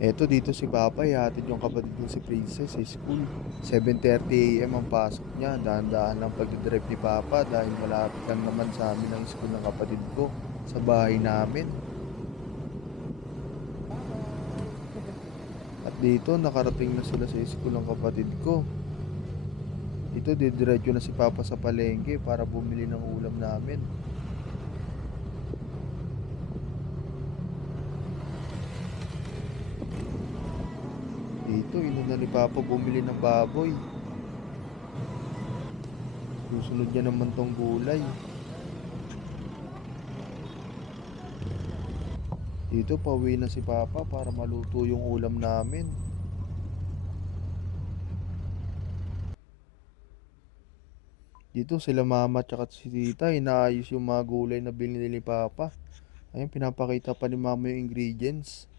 Eto dito si Papa, ihatid yung kapatid kong si Princess sa school. 7:30 AM ang pasok niya. Dahan-dahan lang pagdadrive ni Papa dahil malapit lang naman sa amin ang school ng kapatid ko sa bahay namin. At dito nakarating na sila sa school ng kapatid ko. Dito didiretso na si Papa sa palengke para bumili ng ulam namin. Dito inuna ni Papa bumili ng baboy. Susunod niya naman tong gulay. Dito pauwi na si Papa para maluto yung ulam namin. Dito sila mama tsaka si tita inaayos yung mga gulay na binili ni Papa. Ayun, pinapakita pa ni mama yung ingredients.